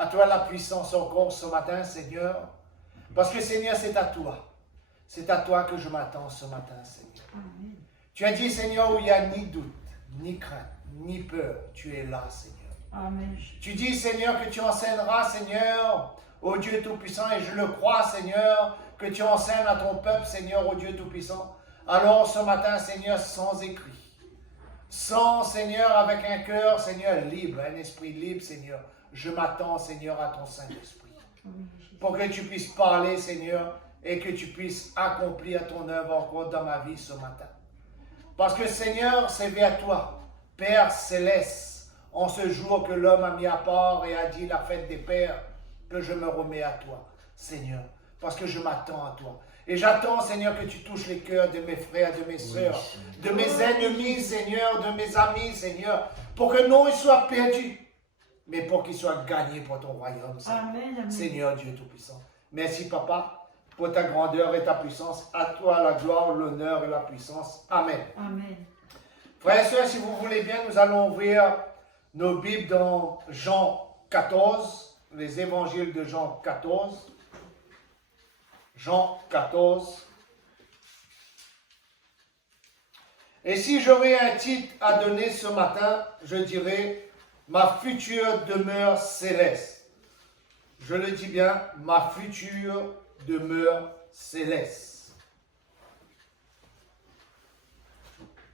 À toi la puissance encore ce matin, Seigneur. Parce que, Seigneur, c'est à toi. C'est à toi que je m'attends ce matin, Seigneur. Amen. Tu as dit, Seigneur, où il n'y a ni doute, ni crainte, ni peur. Tu es là, Seigneur. Amen. Tu dis, Seigneur, que tu enseigneras, Seigneur, au Dieu Tout-Puissant, et je le crois, Seigneur, que tu enseignes à ton peuple, Seigneur, au Dieu Tout-Puissant. Alors, ce matin, Seigneur, sans écrit, sans, Seigneur, avec un cœur, Seigneur, libre, un esprit libre, Seigneur, je m'attends, Seigneur, à ton Saint-Esprit. Pour que tu puisses parler, Seigneur, et que tu puisses accomplir ton œuvre encore dans ma vie ce matin. Parce que, Seigneur, c'est vers toi, Père céleste, en ce jour que l'homme a mis à part et a dit la fête des pères, que je me remets à toi, Seigneur, parce que je m'attends à toi. Et j'attends, Seigneur, que tu touches les cœurs de mes frères, de mes sœurs, de mes ennemis, Seigneur, de mes amis, Seigneur, pour que non ils soient perdus, mais pour qu'ils soient gagnés pour ton royaume, Seigneur. Amen, amen. Seigneur Dieu Tout-Puissant. Merci, Papa, pour ta grandeur et ta puissance. À toi la gloire, l'honneur et la puissance. Amen. Amen. Frères et sœurs, si vous voulez bien, nous allons ouvrir nos Bibles dans Jean 14, les évangiles de Jean 14. Jean 14. Et si j'aurais un titre à donner ce matin, je dirais « Ma future demeure céleste ». Je le dis bien, « Ma future demeure céleste ».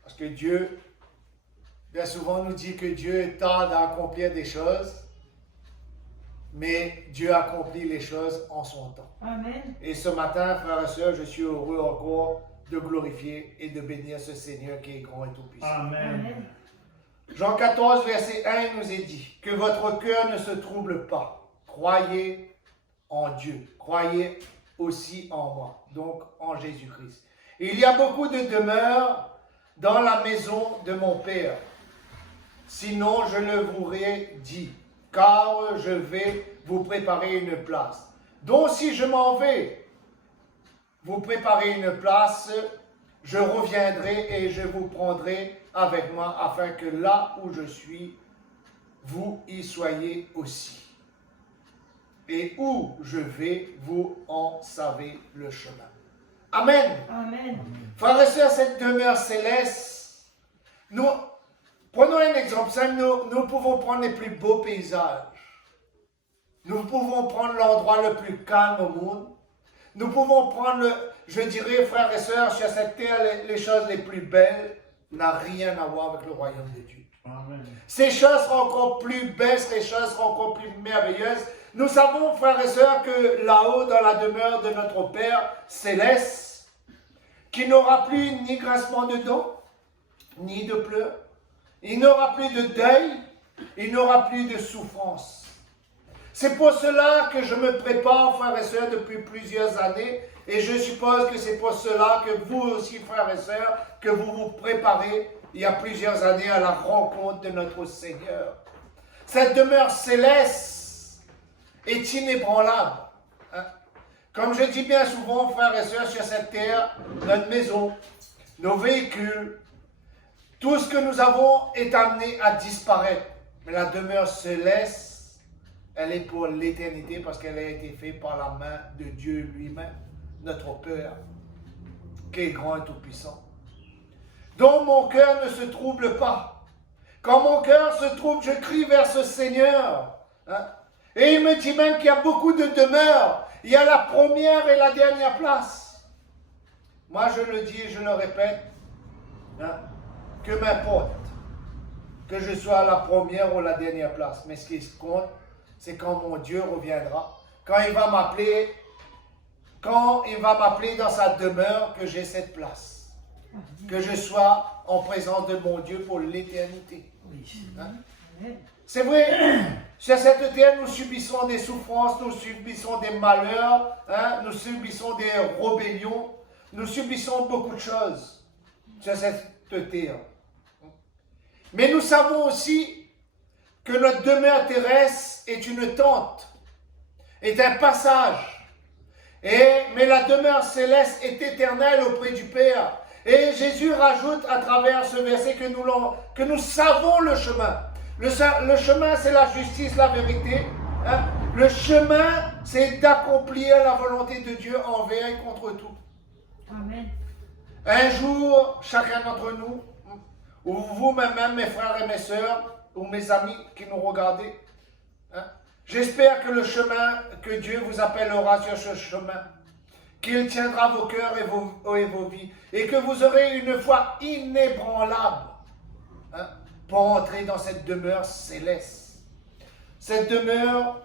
Parce que Dieu, bien souvent, nous dit que Dieu tarde à accomplir des choses, mais Dieu accomplit les choses en son temps. Amen. Et ce matin, frères et sœurs, je suis heureux encore de glorifier et de bénir ce Seigneur qui est grand et tout-puissant. Amen. Jean 14, verset 1, il nous est dit que votre cœur ne se trouble pas. Croyez en Dieu. Croyez aussi en moi, donc en Jésus-Christ. Il y a beaucoup de demeures dans la maison de mon Père. Sinon, je le vous aurais dit, car je vais vous préparer une place. Donc, si je m'en vais vous préparer une place, je reviendrai et je vous prendrai avec moi, afin que là où je suis, vous y soyez aussi. Et où je vais, vous en savez le chemin. Amen. Amen. Frères et sœurs, cette demeure céleste, nous prenons un exemple simple, nous pouvons prendre les plus beaux paysages. Nous pouvons prendre l'endroit le plus calme au monde. Nous pouvons prendre, je dirais, frères et sœurs, sur cette terre, les choses les plus belles n'a rien à voir avec le royaume de Dieu. Amen. Ces choses seront encore plus belles, ces choses seront encore plus merveilleuses. Nous savons, frères et sœurs, que là-haut, dans la demeure de notre Père céleste, qu'il n'aura plus ni grincement de dents, ni de pleurs, il n'aura plus de deuil, il n'aura plus de souffrance. C'est pour cela que je me prépare, frères et sœurs, depuis plusieurs années, et je suppose que c'est pour cela que vous aussi, frères et sœurs, que vous vous préparez il y a plusieurs années à la rencontre de notre Seigneur. Cette demeure céleste est inébranlable. Hein? Comme je dis bien souvent, frères et sœurs, sur cette terre, notre maison, nos véhicules, tout ce que nous avons est amené à disparaître. Mais la demeure céleste, elle est pour l'éternité parce qu'elle a été faite par la main de Dieu lui-même, notre Père, qui est grand et tout-puissant. Donc mon cœur ne se trouble pas. Quand mon cœur se trouble, je crie vers ce Seigneur. Hein? Et il me dit même qu'il y a beaucoup de demeures. Il y a la première et la dernière place. Moi je le dis et je le répète, hein, que m'importe que je sois à la première ou la dernière place. Mais ce qui compte, c'est quand mon Dieu reviendra, quand il va m'appeler dans sa demeure, que j'ai cette place, que je sois en présence de mon Dieu pour l'éternité. Hein? C'est vrai, sur cette terre, nous subissons des souffrances, nous subissons des malheurs, hein? Nous subissons des rébellions, nous subissons beaucoup de choses sur cette terre. Mais nous savons aussi que notre demeure terrestre est une tente, est un passage. Mais la demeure céleste est éternelle auprès du Père. Et Jésus rajoute à travers ce verset que nous savons le chemin. Le chemin, c'est la justice, la vérité. Hein? Le chemin, c'est d'accomplir la volonté de Dieu envers et contre tout. Amen. Un jour, chacun d'entre nous, ou vous-même, mes frères et mes sœurs, ou mes amis qui nous regardez, hein, j'espère que le chemin, que Dieu vous appellera sur ce chemin, qu'il tiendra vos cœurs et vos vies, et que vous aurez une foi inébranlable, hein, pour entrer dans cette demeure céleste. Cette demeure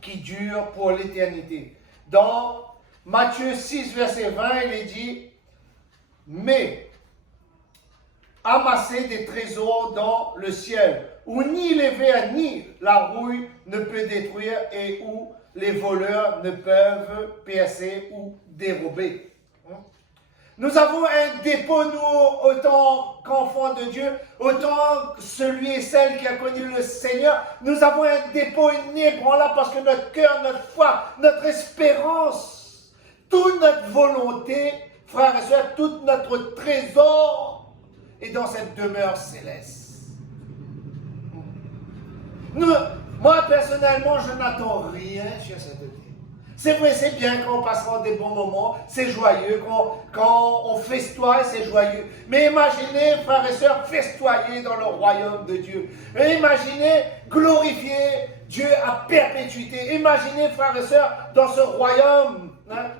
qui dure pour l'éternité. Dans Matthieu 6, verset 20, il est dit, mais amassez des trésors dans le ciel, où ni les vers ni la rouille ne peut détruire et où les voleurs ne peuvent percer ou dérober. Nous avons un dépôt, nous, autant qu'enfants de Dieu, autant celui et celle qui a connu le Seigneur, nous avons un dépôt inébranlable parce que notre cœur, notre foi, notre espérance, toute notre volonté, frères et sœurs, tout notre trésor est dans cette demeure céleste. Moi, personnellement, je n'attends rien sur cette terre. C'est vrai, c'est bien quand on passera des bons moments, c'est joyeux, quand on festoie, c'est joyeux. Mais imaginez, frères et sœurs, festoyer dans le royaume de Dieu. Et imaginez glorifier Dieu à perpétuité. Imaginez, frères et sœurs, dans ce royaume, hein,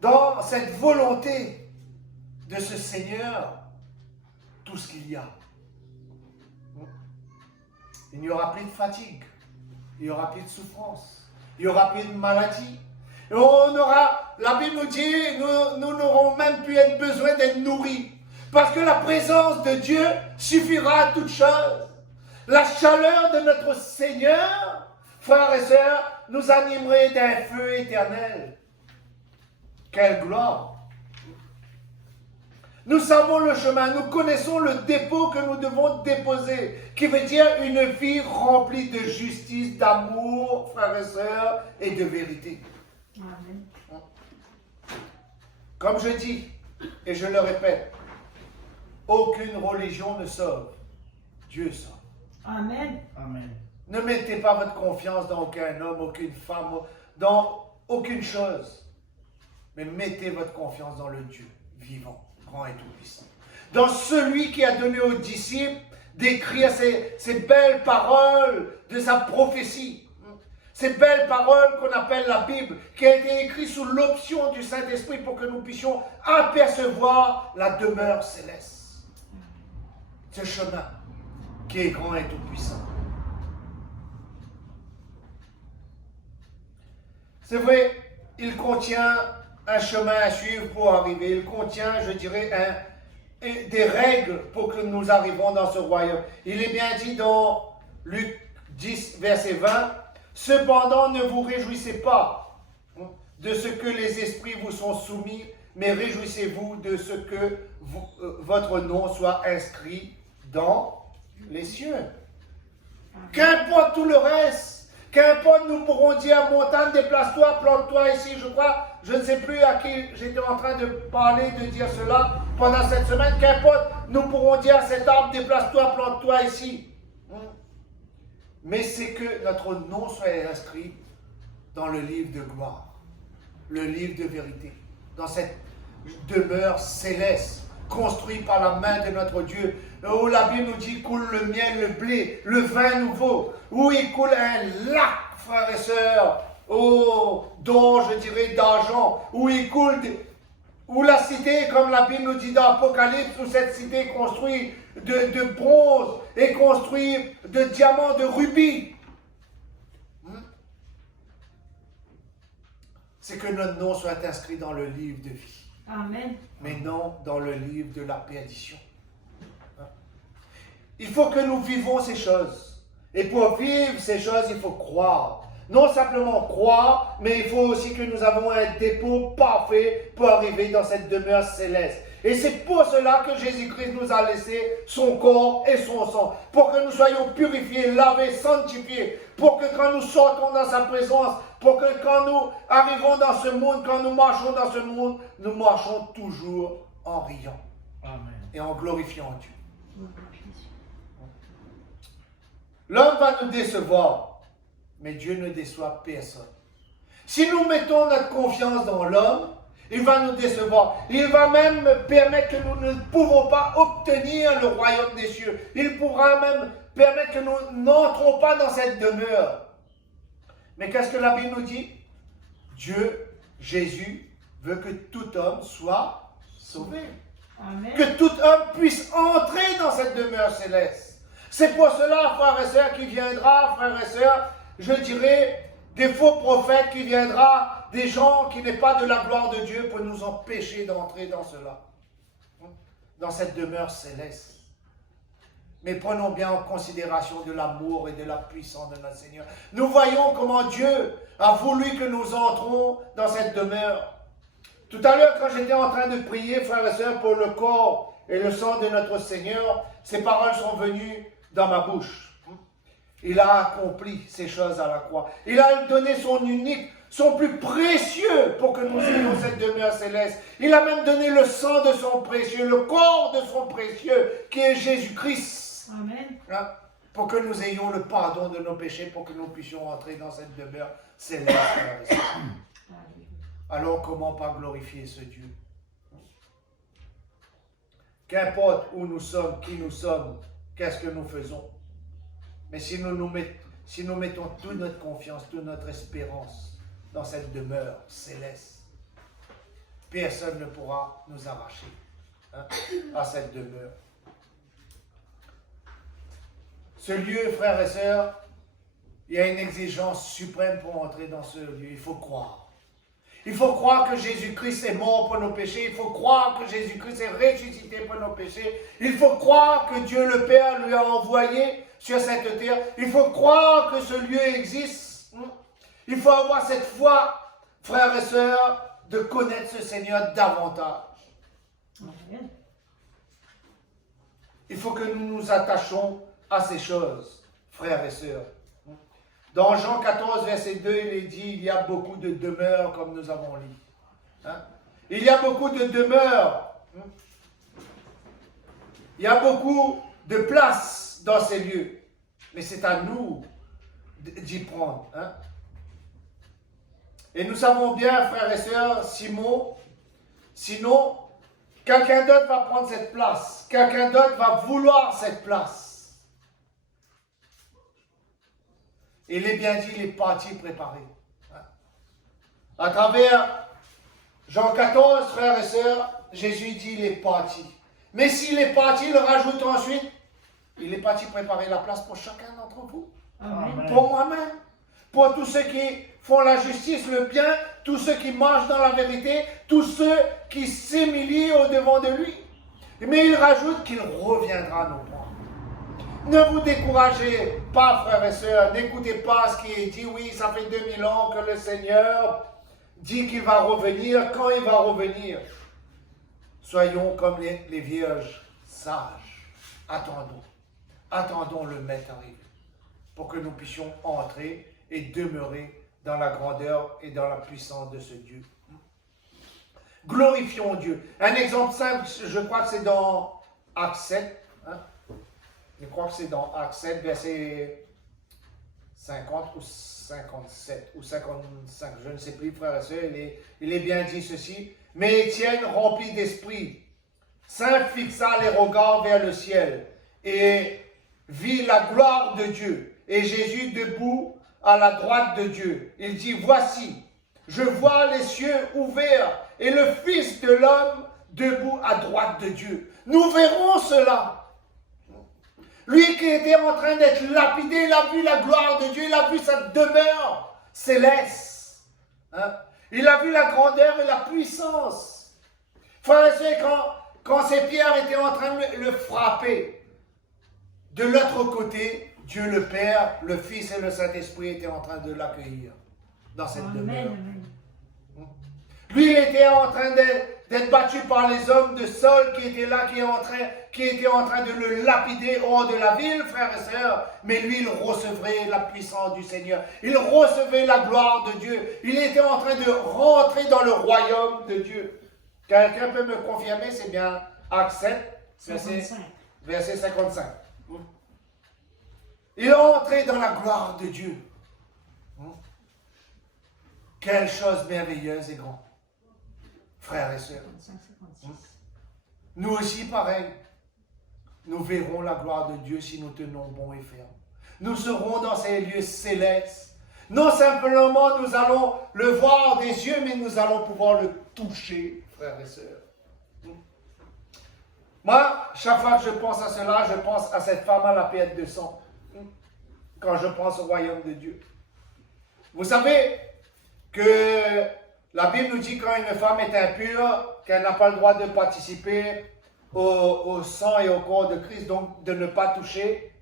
dans cette volonté de ce Seigneur, tout ce qu'il y a. Il n'y aura plus de fatigue, il n'y aura plus de souffrance, il n'y aura plus de maladie. Et on aura, la Bible nous dit, nous n'aurons même plus besoin d'être nourris. Parce que la présence de Dieu suffira à toute chose. La chaleur de notre Seigneur, frères et sœurs, nous animerait d'un feu éternel. Quelle gloire! Nous savons le chemin, nous connaissons le dépôt que nous devons déposer, qui veut dire une vie remplie de justice, d'amour, frères et sœurs, et de vérité. Amen. Comme je dis, et je le répète, aucune religion ne sauve. Dieu sauve. Amen. Amen. Ne mettez pas votre confiance dans aucun homme, aucune femme, dans aucune chose. Mais mettez votre confiance dans le Dieu vivant, grand et tout-puissant. Dans celui qui a donné aux disciples d'écrire ces belles paroles de sa prophétie. Ces belles paroles qu'on appelle la Bible, qui a été écrite sous l'option du Saint-Esprit pour que nous puissions apercevoir la demeure céleste. Ce chemin qui est grand et tout-puissant. C'est vrai, il contient un chemin à suivre pour arriver. Il contient, je dirais, des règles pour que nous arrivions dans ce royaume. Il est bien dit dans Luc 10, verset 20, « Cependant, ne vous réjouissez pas de ce que les esprits vous sont soumis, mais réjouissez-vous de ce que votre nom soit inscrit dans les cieux. » Qu'importe tout le reste, qu'importe nous pourrons dire, montagne, déplace-toi, plante-toi ici, je crois, je ne sais plus à qui j'étais en train de parler, de dire cela pendant cette semaine, qu'importe nous pourrons dire à cet arbre, déplace-toi, plante-toi ici. Mais c'est que notre nom soit inscrit dans le livre de gloire, le livre de vérité, dans cette demeure céleste, construite par la main de notre Dieu, où la Bible nous dit coule le miel, le blé, le vin nouveau, où il coule un lac, frères et sœurs, d'or, je dirais, d'argent, où il coule, où la cité, comme la Bible nous dit dans l'Apocalypse, où cette cité est construite de bronze et construite de diamants, de rubis. C'est que notre nom soit inscrit dans le livre de vie. Amen. Mais non dans le livre de la perdition. Il faut que nous vivons ces choses. Et pour vivre ces choses, il faut croire. Non simplement croire, mais il faut aussi que nous avons un dépôt parfait pour arriver dans cette demeure céleste. Et c'est pour cela que Jésus-Christ nous a laissé son corps et son sang. Pour que nous soyons purifiés, lavés, sanctifiés. Pour que quand nous sortons dans sa présence, pour que quand nous arrivons dans ce monde, quand nous marchons dans ce monde, nous marchons toujours en riant. Amen. Et en glorifiant Dieu. L'homme va nous décevoir. Mais Dieu ne déçoit personne. Si nous mettons notre confiance dans l'homme, il va nous décevoir. Il va même permettre que nous ne pouvons pas obtenir le royaume des cieux. Il pourra même permettre que nous n'entrons pas dans cette demeure. Mais qu'est-ce que la Bible nous dit? Dieu, Jésus, veut que tout homme soit sauvé. Amen. Que tout homme puisse entrer dans cette demeure céleste. C'est pour cela, frères et sœurs, qu'il viendra, frères et sœurs, je dirais, des faux prophètes qui viendra, des gens qui n'est pas de la gloire de Dieu pour nous empêcher d'entrer dans cela, dans cette demeure céleste. Mais prenons bien en considération de l'amour et de la puissance de notre Seigneur. Nous voyons comment Dieu a voulu que nous entrons dans cette demeure. Tout à l'heure, quand j'étais en train de prier, frères et sœurs, pour le corps et le sang de notre Seigneur, ces paroles sont venues dans ma bouche. Il a accompli ces choses à la croix. Il a donné son unique, son plus précieux pour que nous ayons cette demeure céleste. Il a même donné le sang de son précieux, le corps de son précieux, qui est Jésus-Christ. Amen. Hein, pour que nous ayons le pardon de nos péchés, pour que nous puissions entrer dans cette demeure céleste. Alors comment pas glorifier ce Dieu? Qu'importe où nous sommes, qui nous sommes, qu'est-ce que nous faisons? Mais si nous mettons toute notre confiance, toute notre espérance dans cette demeure céleste, personne ne pourra nous arracher à cette demeure. Ce lieu, frères et sœurs, il y a une exigence suprême pour entrer dans ce lieu. Il faut croire. Il faut croire que Jésus-Christ est mort pour nos péchés. Il faut croire que Jésus-Christ est ressuscité pour nos péchés. Il faut croire que Dieu le Père lui a envoyé sur cette terre. Il faut croire que ce lieu existe. Il faut avoir cette foi, frères et sœurs, de connaître ce Seigneur davantage. Amen. Il faut que nous nous attachions à ces choses, frères et sœurs. Dans Jean 14, verset 2, il est dit, il y a beaucoup de demeures, comme nous avons lu. Il y a beaucoup de demeures. Il y a beaucoup de places dans ces lieux. Mais c'est à nous d'y prendre. Et nous savons bien, frères et sœurs, sinon, quelqu'un d'autre va prendre cette place. Quelqu'un d'autre va vouloir cette place. Et il est bien dit, les parties préparées. À travers Jean 14, frères et sœurs, Jésus dit les parties. Mais s'il est parti, il rajoute ensuite, il est parti préparer la place pour chacun d'entre vous. Amen. Pour moi-même. Pour tous ceux qui font la justice, le bien, tous ceux qui marchent dans la vérité, tous ceux qui s'humilient au-devant de lui. Mais il rajoute qu'il reviendra nous prendre. Ne vous découragez pas, frères et sœurs. N'écoutez pas ce qui est dit. Oui, ça fait 2000 ans que le Seigneur dit qu'il va revenir. Quand il va revenir, soyons comme les vierges sages. Attendons. Attendons le maître arriver pour que nous puissions entrer et demeurer dans la grandeur et dans la puissance de ce Dieu. Glorifions Dieu. Un exemple simple, je crois que c'est dans Actes 7. Je crois que c'est dans Actes 7, verset 50 ou 57 ou 55. Je ne sais plus, frères et sœurs. Il est bien dit ceci. Mais Étienne, rempli d'esprit saint, fixa les regards vers le ciel et vit la gloire de Dieu et Jésus debout à la droite de Dieu. Il dit, voici, je vois les cieux ouverts et le Fils de l'homme debout à droite de Dieu. Nous verrons cela. Lui qui était en train d'être lapidé, il a vu la gloire de Dieu, il a vu sa demeure céleste. Il a vu la grandeur et la puissance. Frères et sœurs, quand ces pierres étaient en train de le frapper, de l'autre côté, Dieu le Père, le Fils et le Saint-Esprit étaient en train de l'accueillir dans cette demeure. Amen. Lui, il était en train d'être battu par les hommes de Saul qui étaient là, qui étaient en train de le lapider hors de la ville, frères et sœurs. Mais lui, il recevrait la puissance du Seigneur. Il recevait la gloire de Dieu. Il était en train de rentrer dans le royaume de Dieu. Quelqu'un peut me confirmer, c'est bien Actes 7, verset 55. Il est entré dans la gloire de Dieu. Quelle chose merveilleuse et grande. Frères et sœurs. 55, 56. Nous aussi, pareil. Nous verrons la gloire de Dieu si nous tenons bon et ferme. Nous serons dans ces lieux célestes. Non simplement nous allons le voir des yeux, mais nous allons pouvoir le toucher, frères et sœurs. Moi, chaque fois que je pense à cela, je pense à cette femme à la perte de sang. Quand je pense au royaume de Dieu. Vous savez que la Bible nous dit quand une femme est impure, qu'elle n'a pas le droit de participer au sang et au corps de Christ, donc de ne pas toucher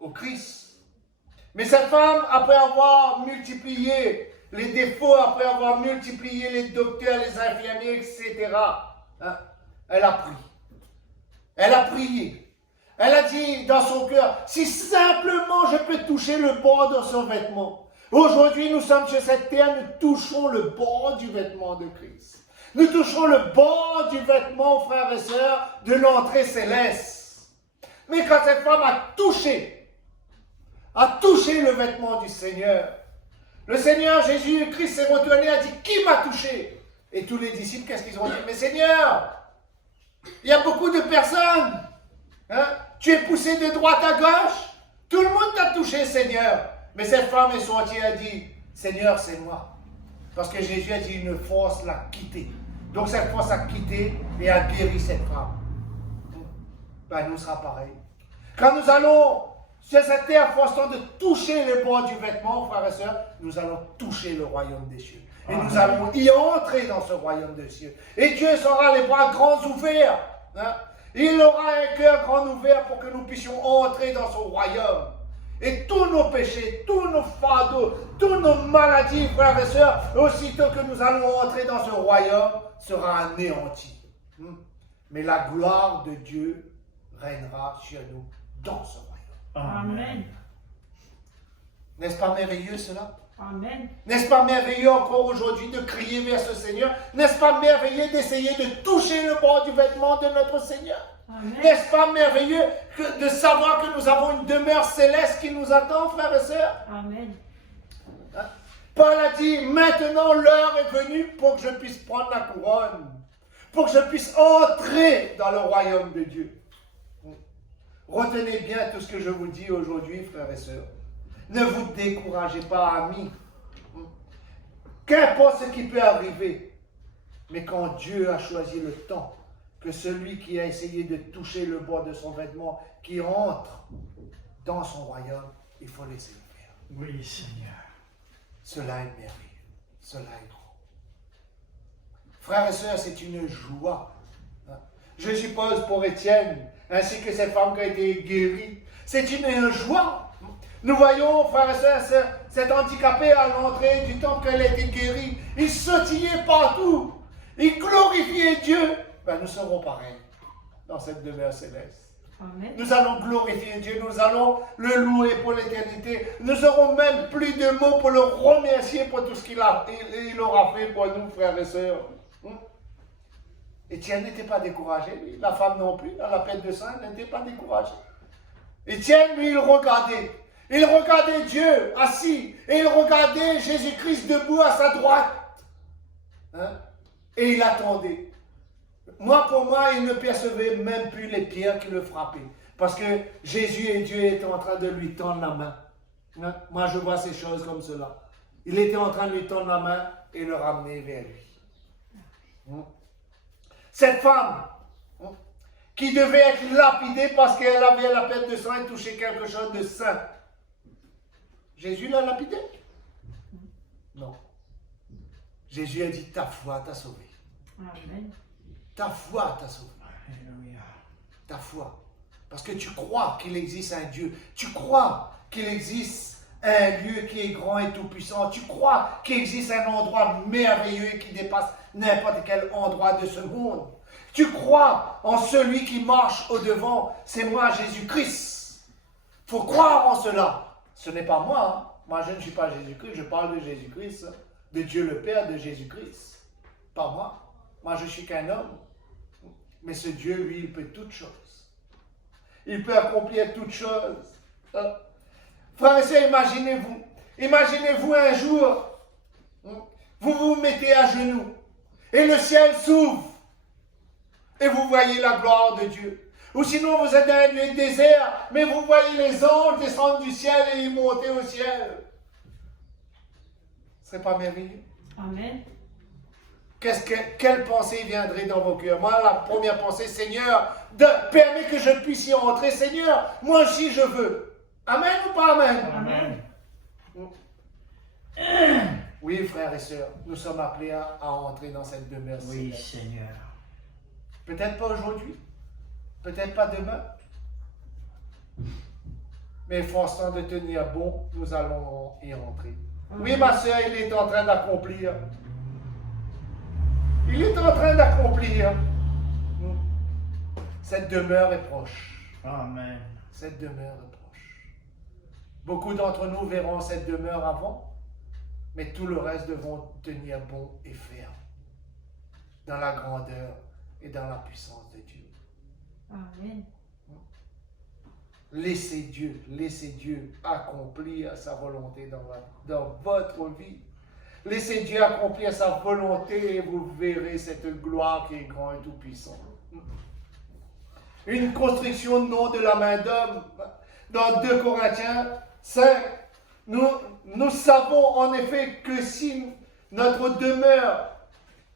au Christ. Mais cette femme, après avoir multiplié les défauts, après avoir multiplié les docteurs, les infirmiers, etc., elle a prié. Elle a prié. Elle a dit dans son cœur, si simplement je peux toucher le bord de son vêtement. Aujourd'hui, nous sommes sur cette terre, nous touchons le bord du vêtement de Christ. Nous toucherons le bord du vêtement, frères et sœurs, de l'entrée céleste. Mais quand cette femme a touché le vêtement du Seigneur, le Seigneur Jésus-Christ s'est retourné et a dit, qui m'a touché? Et tous les disciples, qu'est-ce qu'ils ont dit? Mais Seigneur, il y a beaucoup de personnes. Tu es poussé de droite à gauche. Tout le monde t'a touché, Seigneur. Mais cette femme est sortie et a dit, Seigneur, c'est moi. Parce que Jésus a dit, une force l'a quitté. Donc cette force a quitté et a guéri cette femme. Ben, nous sera pareil. Quand nous allons sur cette terre, forçant de toucher le bord du vêtement, frères et sœurs, nous allons toucher le royaume des cieux. Et nous allons y entrer dans ce royaume des cieux. Et Dieu sera les bras grands ouverts. Il aura un cœur grand ouvert pour que nous puissions entrer dans son royaume. Et tous nos péchés, tous nos fardeaux, toutes nos maladies, frères et sœurs, aussitôt que nous allons entrer dans ce royaume, sera anéanti. Mais la gloire de Dieu régnera sur nous dans ce royaume. Amen. N'est-ce pas merveilleux cela? Amen. N'est-ce pas merveilleux encore aujourd'hui de crier vers ce Seigneur? N'est-ce pas merveilleux d'essayer de toucher le bord du vêtement de notre Seigneur? N'est-ce pas merveilleux de savoir que nous avons une demeure céleste qui nous attend, frères et sœurs? Amen. Paul a dit, maintenant l'heure est venue pour que je puisse prendre la couronne, pour que je puisse entrer dans le royaume de Dieu. Retenez bien tout ce que je vous dis aujourd'hui, frères et sœurs. Ne vous découragez pas, amis. Qu'importe ce qui peut arriver, mais quand Dieu a choisi le temps, que celui qui a essayé de toucher le bord de son vêtement, qui entre dans son royaume, il faut laisser le faire. Oui, Seigneur. Cela est merveilleux. Cela est grand. Frères et sœurs, c'est une joie. Je suppose pour Étienne, ainsi que cette femme qui a été guérie, c'est une joie. Nous voyons, frères et sœurs, cet handicapé à l'entrée du temple qu'elle a été guérie. Il sautillait partout. Il glorifiait Dieu. Ben, nous serons pareils dans cette demeure céleste. Amen. Nous allons glorifier Dieu, nous allons le louer pour l'éternité. Nous n'aurons même plus de mots pour le remercier pour tout ce qu'il aura fait pour nous, frères et sœurs. Étienne n'était pas découragé, lui. La femme non plus, à la perte de sang, elle n'était pas découragée. Étienne, lui, il regardait. Il regardait Dieu assis et il regardait Jésus-Christ debout à sa droite. Et il attendait. Pour moi, il ne percevait même plus les pierres qui le frappaient. Parce que Jésus et Dieu étaient en train de lui tendre la main. Moi, je vois ces choses comme cela. Il était en train de lui tendre la main et le ramener vers lui. Cette femme, qui devait être lapidée parce qu'elle avait la perte de sang et touché quelque chose de saint. Jésus l'a lapidée? Non. Jésus a dit, ta foi t'a sauvé. Amen. Ta foi t'a sauvé. Alléluia. Ta foi. Parce que tu crois qu'il existe un Dieu. Tu crois qu'il existe un lieu qui est grand et tout-puissant. Tu crois qu'il existe un endroit merveilleux qui dépasse n'importe quel endroit de ce monde. Tu crois en celui qui marche au-devant. C'est moi, Jésus-Christ. Il faut croire en cela. Ce n'est pas moi. Moi, je ne suis pas Jésus-Christ. Je parle de Jésus-Christ. De Dieu le Père, de Jésus-Christ. Pas moi. Moi, je suis qu'un homme. Mais ce Dieu, lui, il peut toutes choses. Il peut accomplir toutes choses. Frères et sœurs, imaginez-vous. Imaginez-vous un jour vous vous mettez à genoux et le ciel s'ouvre et vous voyez la gloire de Dieu. Ou sinon vous êtes dans un lieu désert, mais vous voyez les anges descendre du ciel et y monter au ciel. Ce serait pas merveilleux? Amen. Quelle pensée viendrait dans vos cœurs? Moi, la première pensée, Seigneur, permets que je puisse y entrer. Seigneur, moi aussi je veux. Amen ou pas amen? Amen. Oui, frères et sœurs, nous sommes appelés à entrer dans cette demeure. Oui, céleste. Seigneur. Peut-être pas aujourd'hui, peut-être pas demain, mais efforçant de tenir bon, nous allons y entrer. Oui, ma sœur, il est en train d'accomplir. Il est en train d'accomplir. Cette demeure est proche. Amen. Cette demeure est proche. Beaucoup d'entre nous verront cette demeure avant, mais tout le reste devront tenir bon et ferme dans la grandeur et dans la puissance de Dieu. Amen. Laissez Dieu accomplir sa volonté dans votre vie. Laissez Dieu accomplir sa volonté et vous verrez cette gloire qui est grande et tout-puissante. Une construction non de la main d'homme. Dans 2 Corinthiens 5, nous savons en effet que si notre demeure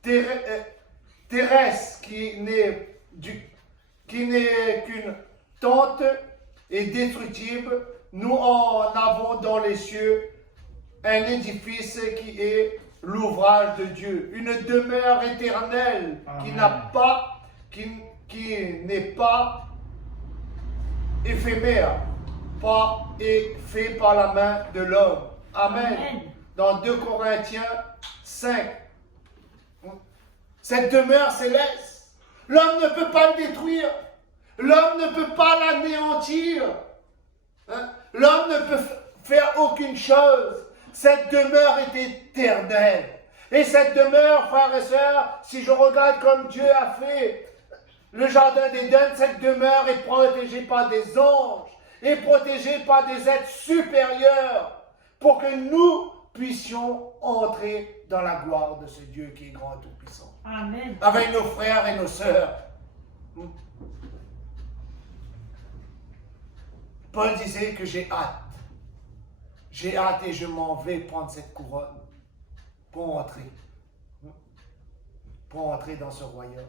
terrestre, qui n'est qu'une tente, est détructible, nous en avons dans les cieux un édifice qui est l'ouvrage de Dieu, une demeure éternelle qui n'est pas éphémère, pas fait par la main de l'homme. Amen. Amen. Dans 2 Corinthiens 5. Cette demeure céleste, l'homme ne peut pas le détruire. L'homme ne peut pas l'anéantir. Hein? L'homme ne peut faire aucune chose. Cette demeure est éternelle. Et cette demeure, frères et sœurs, si je regarde comme Dieu a fait le jardin d'Éden, cette demeure est protégée par des anges, est protégée par des êtres supérieurs, pour que nous puissions entrer dans la gloire de ce Dieu qui est grand et tout-puissant. Amen. Avec nos frères et nos sœurs. Paul disait que j'ai hâte. J'ai hâte et je m'en vais prendre cette couronne pour entrer. Pour entrer dans ce royaume.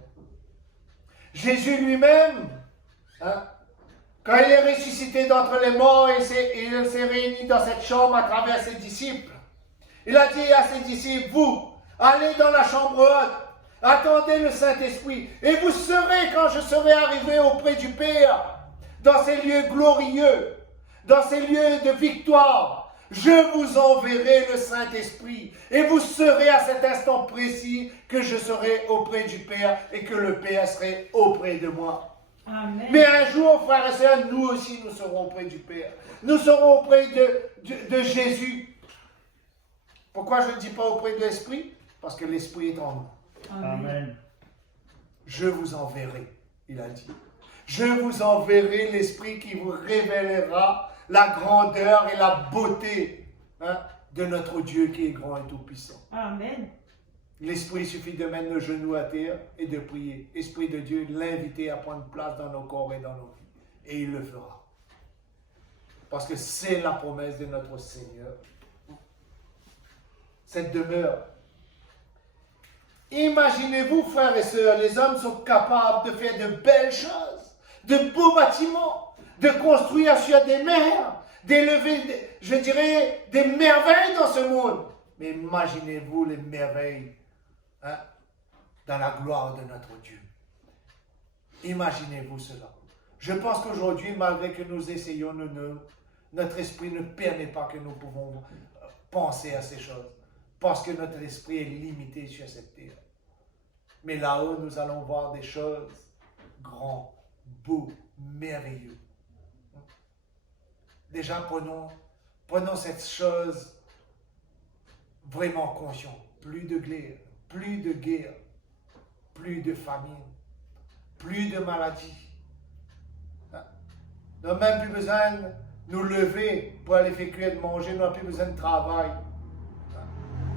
Jésus lui-même, quand il est ressuscité d'entre les morts et il s'est réuni dans cette chambre à travers ses disciples, il a dit à ses disciples, vous, allez dans la chambre haute, attendez le Saint-Esprit, et vous serez, quand je serai arrivé auprès du Père, dans ces lieux glorieux, dans ces lieux de victoire, je vous enverrai le Saint-Esprit, et vous serez à cet instant précis que je serai auprès du Père, et que le Père serait auprès de moi. Amen. Mais un jour, frères et sœurs, nous aussi, nous serons auprès du Père. Nous serons auprès de Jésus. Pourquoi je ne dis pas auprès de l'Esprit? Parce que l'Esprit est en nous. Amen. Je vous enverrai, il a dit. Je vous enverrai l'Esprit qui vous révélera la grandeur et la beauté de notre Dieu qui est grand et tout-puissant. Amen. L'Esprit, il suffit de mettre nos genoux à terre et de prier. Esprit de Dieu, l'inviter à prendre place dans nos corps et dans nos vies. Et il le fera. Parce que c'est la promesse de notre Seigneur. Cette demeure. Imaginez-vous, frères et sœurs, les hommes sont capables de faire de belles choses, de beaux bâtiments, de construire sur des mers, d'élever, je dirais, des merveilles dans ce monde. Mais imaginez-vous les merveilles dans la gloire de notre Dieu. Imaginez-vous cela. Je pense qu'aujourd'hui, malgré que nous essayons, notre esprit ne permet pas que nous pouvons penser à ces choses. Parce que notre esprit est limité sur cette terre. Mais là-haut, nous allons voir des choses grandes, beaux, merveilleux. Déjà, prenons cette chose vraiment consciente. Plus de guerre, plus de famine, plus de maladies. Nous n'avons même plus besoin de nous lever pour aller faire cuire de manger, nous n'avons plus besoin de travail.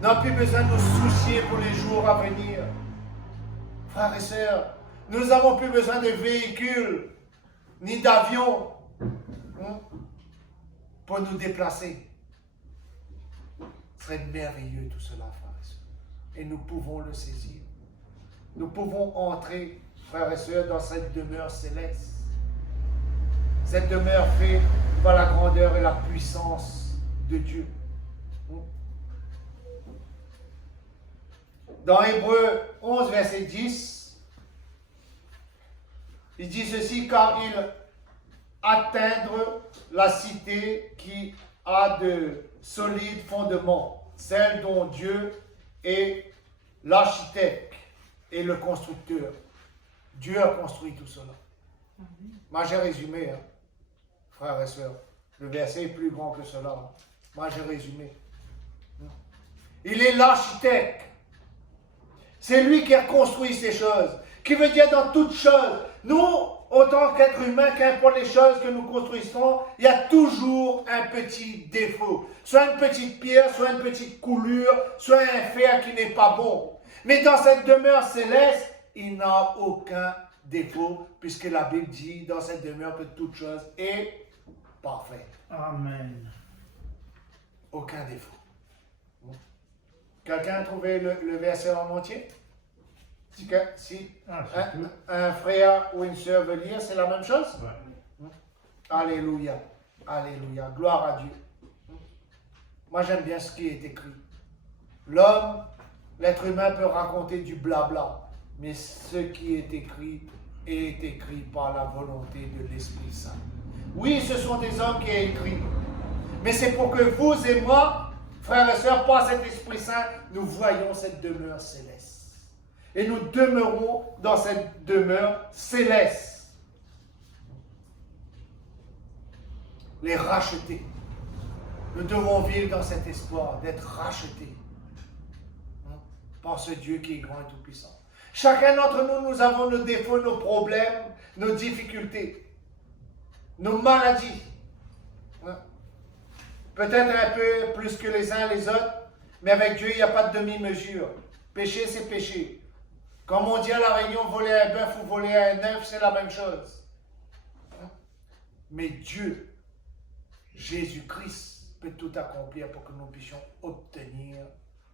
n'a plus besoin de nous soucier pour les jours à venir. Frères et sœurs, nous n'avons plus besoin de véhicules, ni d'avions, pour nous déplacer. Ce serait merveilleux tout cela, frères et sœurs. Et nous pouvons le saisir. Nous pouvons entrer, frères et sœurs, dans cette demeure céleste. Cette demeure faite par la grandeur et la puissance de Dieu. Dans Hébreux 11, verset 10, il dit ceci, car il atteindre la cité qui a de solides fondements, celle dont Dieu est l'architecte et le constructeur. Dieu a construit tout cela. Moi j'ai résumé, frères et sœurs. Le verset est plus grand que cela. Moi j'ai résumé. Il est l'architecte. C'est lui qui a construit ces choses. Qui veut dire dans toutes choses. Nous, autant qu'êtres humains, qu'importe les choses que nous construisons, il y a toujours un petit défaut. Soit une petite pierre, soit une petite coulure, soit un fer qui n'est pas bon. Mais dans cette demeure céleste, il n'a aucun défaut, puisque la Bible dit dans cette demeure que toute chose est parfaite. Amen. Aucun défaut. Quelqu'un a trouvé le verset en entier? Si un frère ou une sœur veut lire, c'est la même chose? Ouais. Alléluia. Alléluia. Gloire à Dieu. Moi, j'aime bien ce qui est écrit. L'homme, l'être humain peut raconter du blabla, mais ce qui est écrit par la volonté de l'Esprit Saint. Oui, ce sont des hommes qui ont écrit, mais c'est pour que vous et moi, frères et sœurs, par cet Esprit Saint, nous voyons cette demeure céleste. Et nous demeurons dans cette demeure céleste. Les rachetés. Nous devons vivre dans cet espoir d'être rachetés par ce Dieu qui est grand et tout-puissant. Chacun d'entre nous, nous avons nos défauts, nos problèmes, nos difficultés, nos maladies. Peut-être un peu plus que les uns les autres, mais avec Dieu, il n'y a pas de demi-mesure. Péché, c'est péché. Comme on dit à La Réunion, voler un bœuf ou voler un œuf, c'est la même chose. Mais Dieu, Jésus-Christ, peut tout accomplir pour que nous puissions obtenir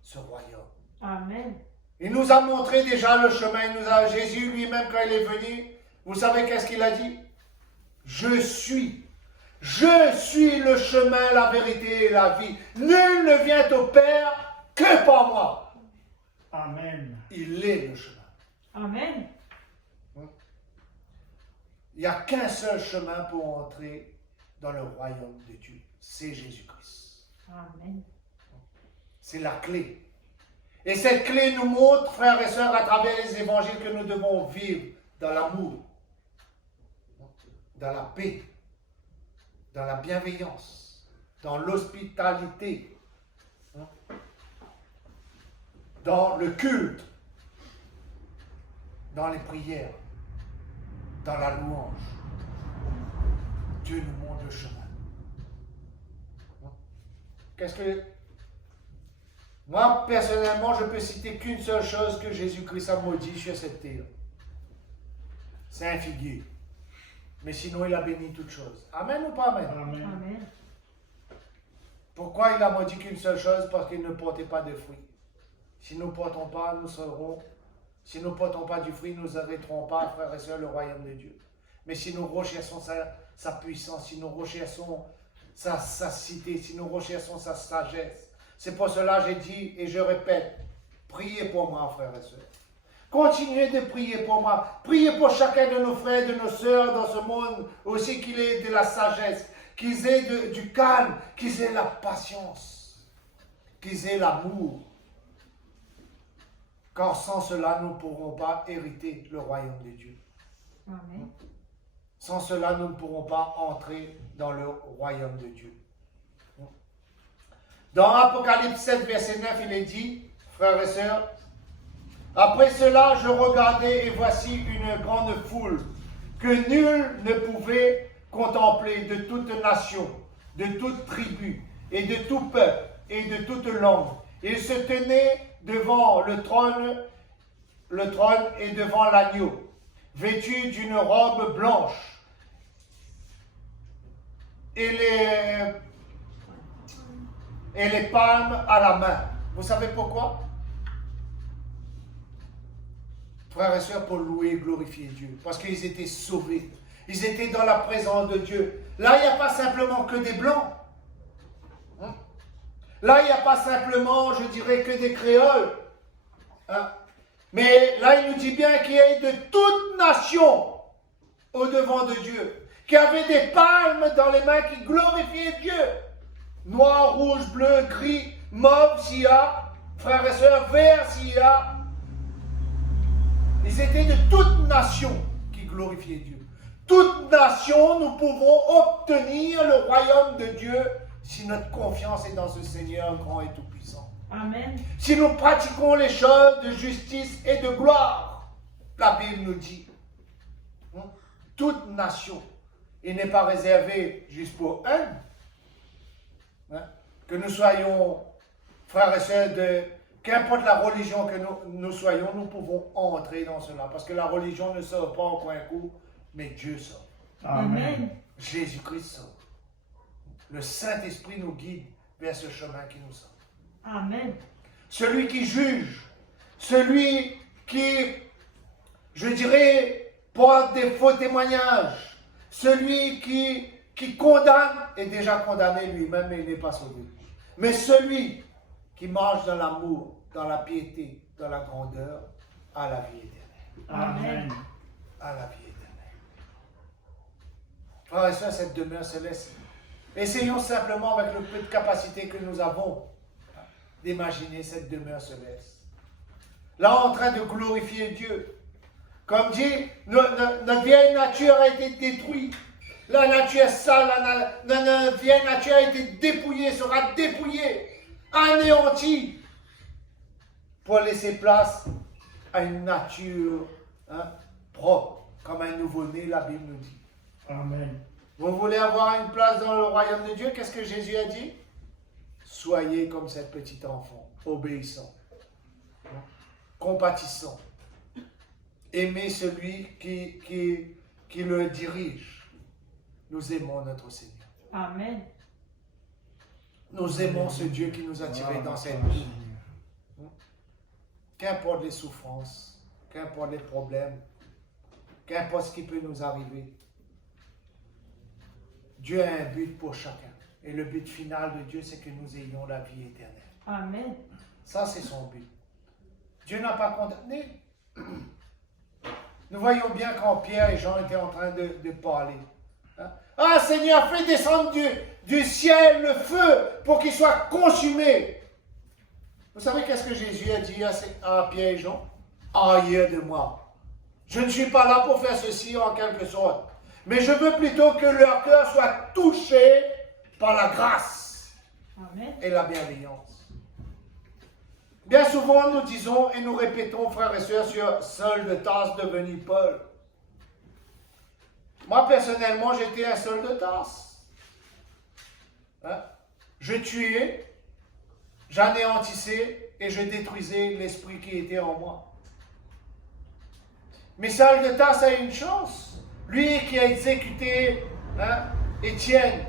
ce royaume. Amen. Il nous a montré déjà le chemin. Jésus lui-même, quand il est venu, vous savez qu'est-ce qu'il a dit? Je suis le chemin, la vérité et la vie. Nul ne vient au Père que par moi. Amen. Il est le chemin. Amen. Il n'y a qu'un seul chemin pour entrer dans le royaume de Dieu. C'est Jésus-Christ. Amen. C'est la clé. Et cette clé nous montre, frères et sœurs, à travers les évangiles, que nous devons vivre dans l'amour, dans la paix, dans la bienveillance, dans l'hospitalité, dans le culte, dans les prières, dans la louange. Dieu nous montre le chemin. Qu'est-ce que... Moi, personnellement, je peux citer qu'une seule chose que Jésus-Christ a maudit sur cette terre. C'est un figuier. Mais sinon, il a béni toutes choses. Amen ou pas amen? Amen. Amen. Pourquoi il a maudit qu'une seule chose? Parce qu'il ne portait pas de fruits. Si nous ne portons pas, nous serons... Si nous ne portons pas du fruit, nous n'arrêterons pas, frères et sœurs, le royaume de Dieu. Mais si nous recherchons sa puissance, si nous recherchons sa cité, si nous recherchons sa sagesse, c'est pour cela que j'ai dit et je répète, priez pour moi, frères et sœurs. Continuez de prier pour moi. Priez pour chacun de nos frères, de nos sœurs dans ce monde, aussi qu'il ait de la sagesse, qu'ils aient du calme, qu'ils aient la patience, qu'ils aient l'amour. Car sans cela, nous ne pourrons pas hériter le royaume de Dieu. Amen. Sans cela, nous ne pourrons pas entrer dans le royaume de Dieu. Dans Apocalypse 7, verset 9, il est dit, frères et sœurs, « Après cela, je regardais et voici une grande foule que nul ne pouvait contempler de toute nation, de toute tribu et de tout peuple et de toute langue. Il se tenait devant le trône et devant l'agneau, vêtu d'une robe blanche, et les palmes à la main. Vous savez pourquoi? Frères et sœurs, pour louer et glorifier Dieu. Parce qu'ils étaient sauvés. Ils étaient dans la présence de Dieu. Là, il n'y a pas simplement que des blancs. Hein? Là, il n'y a pas simplement, je dirais, que des créoles. Hein? Mais là, il nous dit bien qu'il y ait de toute nation au devant de Dieu. Qu'il y avait des palmes dans les mains qui glorifiaient Dieu. Noir, rouge, bleu, gris, mauve, s'il y a. Frères et sœurs, vert, s'il y a. Ils étaient de toute nation qui glorifiait Dieu. Toute nation, nous pouvons obtenir le royaume de Dieu si notre confiance est dans ce Seigneur grand et tout-puissant. Amen. Si nous pratiquons les choses de justice et de gloire, la Bible nous dit, hein, toute nation, il n'est pas réservé juste pour un, hein, que nous soyons frères et sœurs de... Qu'importe la religion que nous soyons, nous pouvons entrer dans cela. Parce que la religion ne sort pas au coin coup, mais Dieu sort. Amen. Jésus-Christ sort. Le Saint-Esprit nous guide vers ce chemin qui nous sort. Amen. Celui qui juge, celui qui, je dirais, porte des faux témoignages, celui qui condamne est déjà condamné lui-même et il n'est pas sauvé. Mais celui qui marche dans l'amour, dans la piété, dans la grandeur, à la vie éternelle. Amen. À la vie éternelle. Frères et sœurs, cette demeure céleste. Essayons simplement, avec le peu de capacité que nous avons, d'imaginer cette demeure céleste. Là, en train de glorifier Dieu. Comme dit, notre vieille nature a été détruite. La nature sale, notre vieille nature a été dépouillée, sera dépouillée. Anéanti pour laisser place à une nature propre, comme un nouveau-né, la Bible nous dit. Amen. Vous voulez avoir une place dans le royaume de Dieu? Qu'est-ce que Jésus a dit? Soyez comme cette petite enfant, obéissant, compatissant. Aimez celui qui le dirige. Nous aimons notre Seigneur. Amen. Nous aimons ce Dieu qui nous a tirés dans cette vie. Qu'importe les souffrances, qu'importe les problèmes, qu'importe ce qui peut nous arriver, Dieu a un but pour chacun. Et le but final de Dieu, c'est que nous ayons la vie éternelle. Amen. Ça, c'est son but. Dieu n'a pas condamné. Nous voyons bien quand Pierre et Jean étaient en train de parler. Ah Seigneur, fais descendre du ciel le feu pour qu'il soit consumé. Vous savez qu'est-ce que Jésus a dit à Pierre et Jean? Ayez de moi. Je ne suis pas là pour faire ceci en quelque sorte. Mais je veux plutôt que leur cœur soit touché par la grâce Amen. et la bienveillance. Bien souvent, nous disons et nous répétons, frères et sœurs, sur Saul de Tarse devenu Paul. Moi, personnellement, j'étais un Saul de Tarse. Je tuais, j'anéantissais et je détruisais l'esprit qui était en moi. Mais Saul de Tarse a une chance. Lui qui a exécuté Étienne,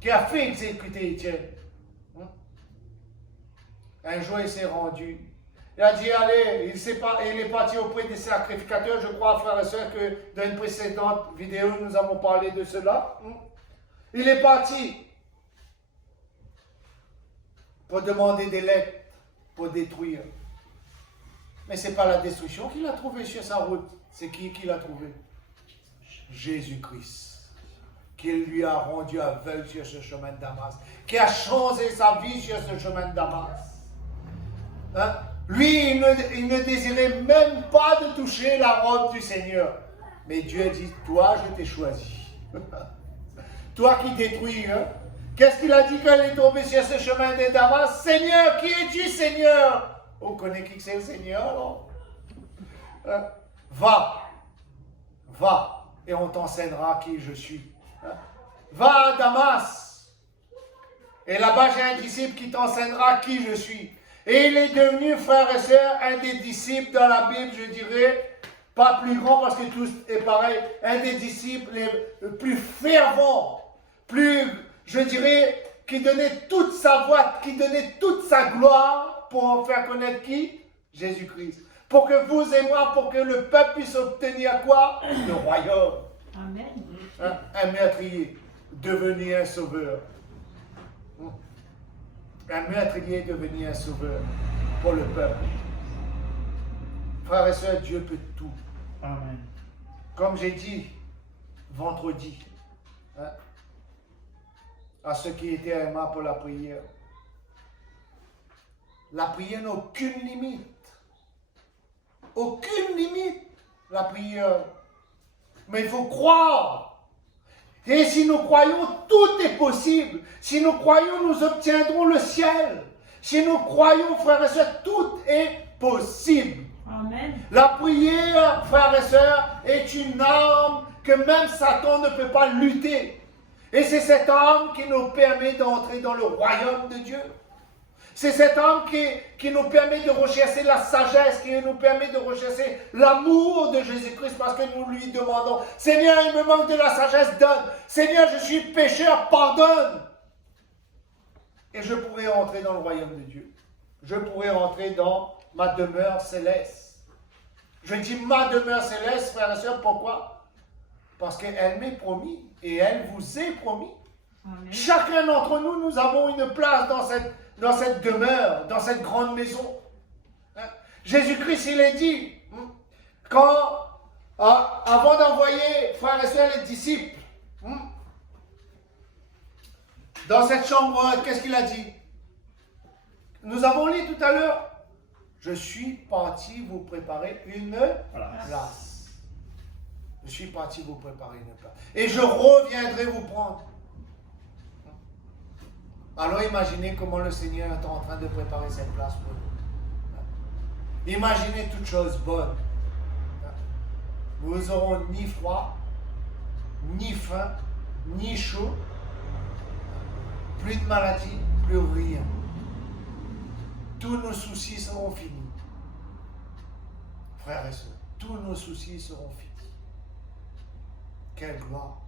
qui a fait exécuter Étienne. Un jour, il s'est rendu. Il a dit, allez, il est parti auprès des sacrificateurs. Je crois, frères et sœurs, que dans une précédente vidéo, nous avons parlé de cela. Il est parti pour demander des lettres, pour détruire. Mais ce n'est pas la destruction qu'il a trouvée sur sa route. C'est qui l'a trouvé? Jésus-Christ, qui lui a rendu aveugle sur ce chemin de Damas, qui a changé sa vie sur ce chemin de Damas. Lui, il ne désirait même pas de toucher la robe du Seigneur. Mais Dieu dit, toi, je t'ai choisi. Toi qui détruis. Qu'est-ce qu'il a dit quand il est tombé sur ce chemin de Damas? Seigneur, qui es-tu, Seigneur? On connaît qui c'est le Seigneur, alors? Va, et on t'enseignera qui je suis. Va à Damas. Et là-bas, j'ai un disciple qui t'enseignera qui je suis. Et il est devenu, frères et sœurs, un des disciples dans la Bible, je dirais, pas plus grand parce que tous est pareil, un des disciples les plus fervents, plus, je dirais, qui donnait toute sa voix, qui donnait toute sa gloire pour en faire connaître qui? Jésus-Christ. Pour que vous et moi, pour que le peuple puisse obtenir quoi? Le royaume. Amen. Un meurtrier devenu un sauveur. Un meurtrier devenu un sauveur pour le peuple. Frères et sœurs, Dieu peut tout. Amen. Comme j'ai dit vendredi, à ceux qui étaient aimables pour la prière, la prière n'a aucune limite. Aucune limite, la prière. Mais il faut croire. Et si nous croyons, tout est possible. Si nous croyons, nous obtiendrons le ciel. Si nous croyons, frères et sœurs, tout est possible. Amen. La prière, frères et sœurs, est une arme que même Satan ne peut pas lutter. Et c'est cette arme qui nous permet d'entrer dans le royaume de Dieu. C'est cette arme qui nous permet de rechercher la sagesse, qui nous permet de rechercher l'amour de Jésus-Christ parce que nous lui demandons, Seigneur, il me manque de la sagesse, donne. Seigneur, je suis pécheur, pardonne. Et je pourrai entrer dans le royaume de Dieu. Je pourrai entrer dans ma demeure céleste. Je dis ma demeure céleste, frères et sœurs, pourquoi? Parce qu'elle m'est promise et elle vous est promise. Amen. Chacun d'entre nous, nous avons une place dans cette demeure, dans cette grande maison. Jésus-Christ, il est dit, avant d'envoyer, frères et sœurs, les disciples, dans cette chambre, qu'est-ce qu'il a dit? Nous avons lu tout à l'heure, je suis parti vous préparer une place. Je suis parti vous préparer une place. Et je reviendrai vous prendre. Alors imaginez comment le Seigneur est en train de préparer cette place pour nous. Imaginez toutes choses bonnes. Nous n'aurons ni froid, ni faim, ni chaud, plus de maladie, plus rien. Tous nos soucis seront finis. Frères et sœurs, tous nos soucis seront finis. Quelle gloire.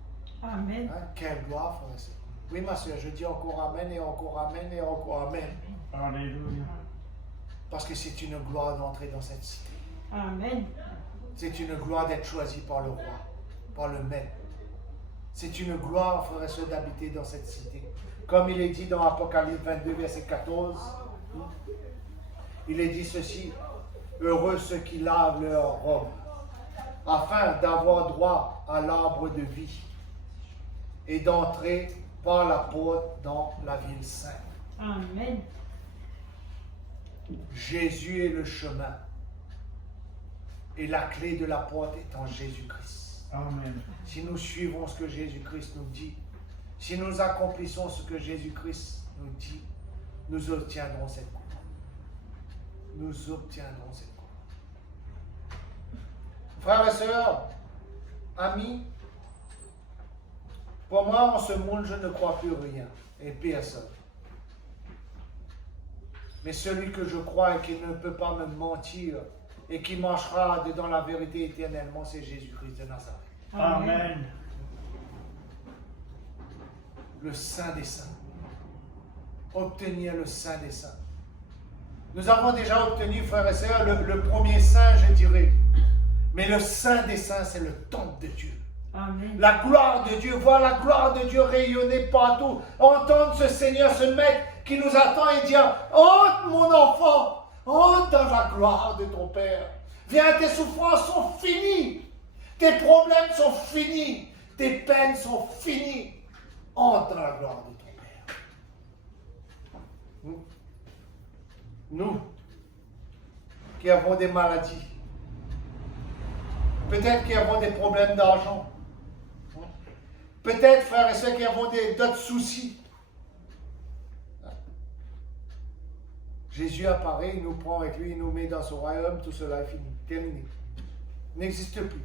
Amen. Quelle gloire, frères et sœurs. Oui, ma soeur, je dis encore Amen et encore Amen et encore Amen. Alléluia. Parce que c'est une gloire d'entrer dans cette cité. Amen. C'est une gloire d'être choisi par le roi, par le maître. C'est une gloire, frères et sœurs, d'habiter dans cette cité. Comme il est dit dans Apocalypse 22, verset 14, il est dit ceci, heureux ceux qui lavent leurs robes, afin d'avoir droit à l'arbre de vie et d'entrer par la porte dans la ville sainte. Amen. Jésus est le chemin. Et la clé de la porte est en Jésus-Christ. Amen. Si nous suivons ce que Jésus-Christ nous dit, si nous accomplissons ce que Jésus-Christ nous dit, nous obtiendrons cette couronne. Nous obtiendrons cette couronne. Frères et sœurs, amis, pour moi, en ce monde, je ne crois plus rien et personne. Mais celui que je crois et qui ne peut pas me mentir et qui marchera dans la vérité éternellement, c'est Jésus-Christ de Nazareth. Amen. Le Saint des Saints. Obtenir le Saint des Saints. Nous avons déjà obtenu, frères et sœurs, le premier Saint, je dirais. Mais le Saint des Saints, c'est le temple de Dieu. Amen. La gloire de Dieu, voir la gloire de Dieu rayonner partout. Entendre ce Seigneur, ce Maître qui nous attend et dire, entre mon enfant, entre dans la gloire de ton Père. Viens, tes souffrances sont finies. Tes problèmes sont finis. Tes peines sont finies. Entre dans la gloire de ton Père. Nous, qui avons des maladies, peut-être qui avons des problèmes d'argent, peut-être, frères et sœurs, qui avons d'autres soucis. Jésus apparaît, il nous prend avec lui, il nous met dans son royaume, tout cela est fini, terminé. N'existe plus.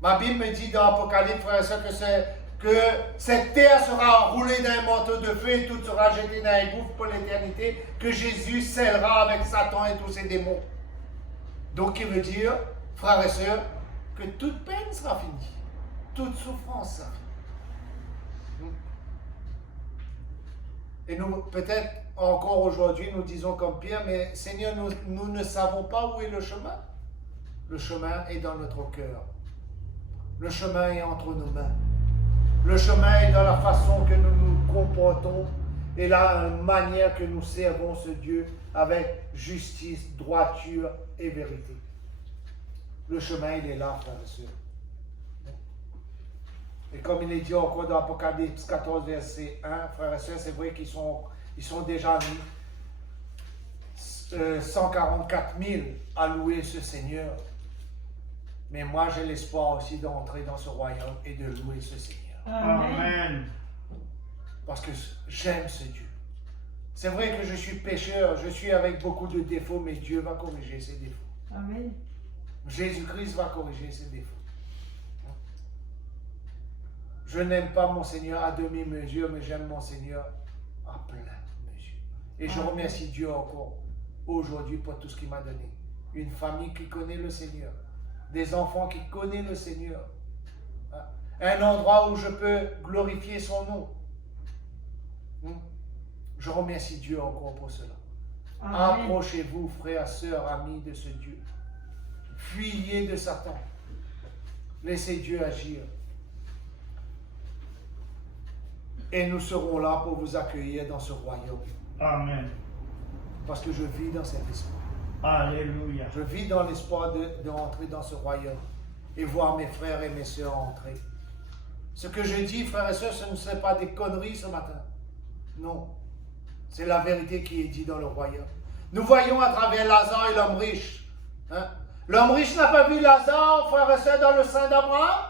Ma Bible me dit dans Apocalypse, frères et sœurs, que que cette terre sera enroulée d'un manteau de feu et tout sera jeté dans un gouffre pour l'éternité, que Jésus scellera avec Satan et tous ses démons. Donc, il veut dire, frères et sœurs, que toute peine sera finie, toute souffrance sera finie. Et nous, peut-être encore aujourd'hui, nous disons comme Pierre, mais Seigneur, nous ne savons pas où est le chemin. Le chemin est dans notre cœur. Le chemin est entre nos mains. Le chemin est dans la façon que nous nous comportons et la manière que nous servons ce Dieu avec justice, droiture et vérité. Le chemin, il est là, frères et sœurs. Et comme il est dit encore dans Apocalypse 14, verset 1, frères et sœurs, c'est vrai qu'ils sont déjà mis 144 000 à louer ce Seigneur. Mais moi, j'ai l'espoir aussi d'entrer dans ce royaume et de louer ce Seigneur. Amen. Parce que j'aime ce Dieu. C'est vrai que je suis pécheur, je suis avec beaucoup de défauts, mais Dieu va corriger ces défauts. Amen. Jésus-Christ va corriger ces défauts. Je n'aime pas mon Seigneur à demi-mesure, mais j'aime mon Seigneur à plein mesure. Et je remercie Dieu encore aujourd'hui pour tout ce qu'il m'a donné. Une famille qui connaît le Seigneur. Des enfants qui connaissent le Seigneur. Un endroit où je peux glorifier son nom. Je remercie Dieu encore pour cela. Amen. Approchez-vous, frères, sœurs, amis de ce Dieu. Fuyez de Satan. Laissez Dieu agir. Et nous serons là pour vous accueillir dans ce royaume. Amen. Parce que je vis dans cet espoir. Alléluia. Je vis dans l'espoir d'entrer dans ce royaume et voir mes frères et mes sœurs entrer. Ce que je dis, frères et sœurs, ce ne serait pas des conneries ce matin. Non. C'est la vérité qui est dite dans le royaume. Nous voyons à travers Lazare et l'homme riche. L'homme riche n'a pas vu Lazare, frères et sœurs, dans le sein d'Abraham.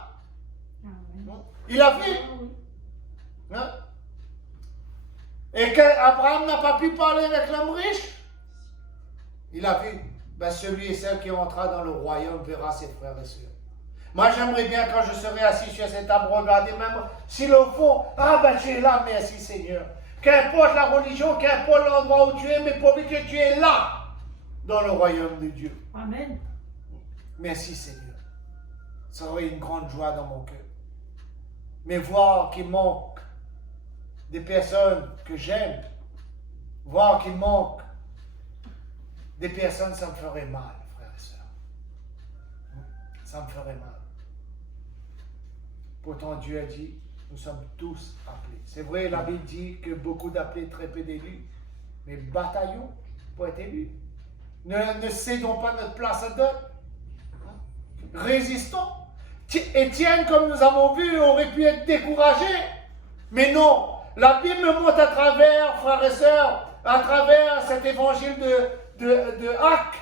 Il a vu. Et qu'Abraham n'a pas pu parler avec l'homme riche. Il a vu. Ben, celui et celle qui entra dans le royaume verra ses frères et sœurs. Moi, j'aimerais bien, quand je serai assis sur cette table, regarder même si le fond, ah ben tu es là, merci Seigneur. Qu'importe la religion, qu'importe l'endroit où tu es, mais pourvu que tu es là, dans le royaume de Dieu. Amen. Merci Seigneur. Ça aurait une grande joie dans mon cœur. Mais voir qu'il manque des personnes que j'aime, voir qu'il manque des personnes, ça me ferait mal, frères et sœurs. Ça me ferait mal. Pourtant, Dieu a dit, nous sommes tous appelés. C'est vrai, la Bible dit que beaucoup d'appelés, très peu d'élus. Mais bataillons pour être élus. Ne cédons pas notre place à d'autres. Résistons. Étienne, comme nous avons vu, aurait pu être découragé. Mais non, la Bible me montre à travers, frères et sœurs, à travers cet évangile de Actes,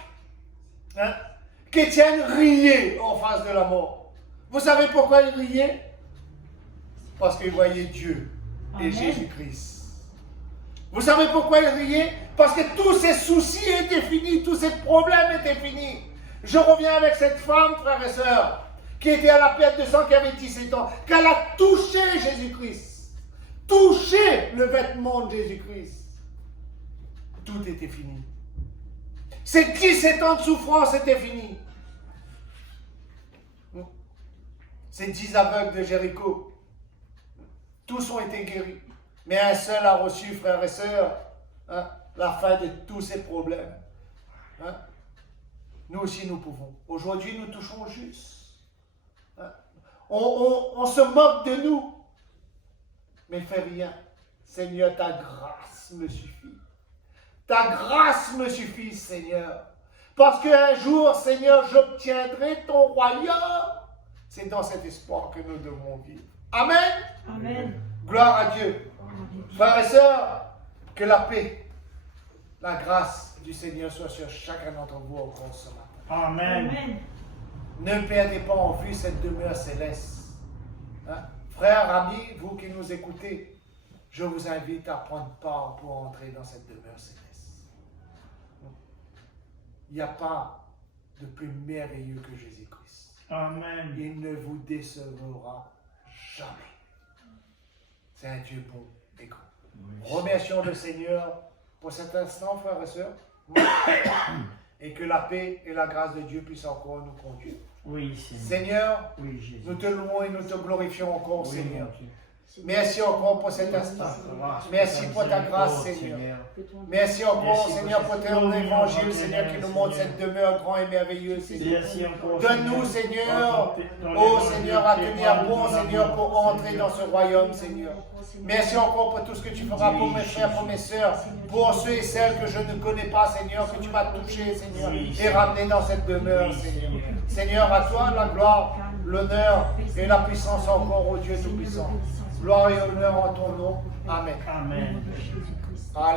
qu'Étienne riait en face de la mort. Vous savez pourquoi il riait? Parce qu'il voyait Dieu et Jésus-Christ. Vous savez pourquoi il riait? Parce que tous ses soucis étaient finis, tous ses problèmes étaient finis. Je reviens avec cette femme, frères et sœurs, qui était à la perte de sang, qui avait 17 ans, qu'elle a touché Jésus-Christ, touché le vêtement de Jésus-Christ. Tout était fini. Ces 17 ans de souffrance étaient finis. Ces 10 aveugles de Jéricho, tous ont été guéris. Mais un seul a reçu, frères et sœurs, la fin de tous ces problèmes. Nous aussi, nous pouvons. Aujourd'hui, nous touchons juste. On se moque de nous. Mais fais rien. Seigneur, ta grâce me suffit. Ta grâce me suffit, Seigneur. Parce qu'un jour, Seigneur, j'obtiendrai ton royaume. C'est dans cet espoir que nous devons vivre. Amen. Amen. Gloire à Dieu. Frères et sœurs, que la paix, la grâce du Seigneur soit sur chacun d'entre vous encore ce matin. Amen. Amen. Ne perdez pas en vue cette demeure céleste. Frères, amis, vous qui nous écoutez, je vous invite à prendre part pour entrer dans cette demeure céleste. Il n'y a pas de plus merveilleux que Jésus-Christ. Amen. Il ne vous décevra jamais. C'est un Dieu beau et grand. Oui. Remercions le Seigneur pour cet instant, frères et sœurs. Et que la paix et la grâce de Dieu puissent encore nous conduire. Oui, Seigneur. Seigneur, Oui, Jésus. nous te louons et nous te glorifions encore, Oui, Seigneur. mon Dieu. Merci encore pour cet instant. Merci pour ta grâce, Seigneur. Merci encore, Merci Seigneur, pour pour cette ton communion évangile, fraternelle, Seigneur, qui nous montre Seigneur. cette demeure grande et merveilleuse, Seigneur. Merci encore, Donne-nous, Seigneur, oh Seigneur, à tenir bon, Seigneur, pour entrer dans ce royaume, Seigneur. Merci encore pour tout ce que tu feras pour mes frères, pour mes sœurs, pour ceux et celles que je ne connais pas, Seigneur, que tu vas toucher, Seigneur, et ramener dans cette demeure, Seigneur. Seigneur, à toi la gloire, l'honneur et la puissance encore, ô Dieu Tout-Puissant. Gloire et honneur en ton nom. Amen. Amen.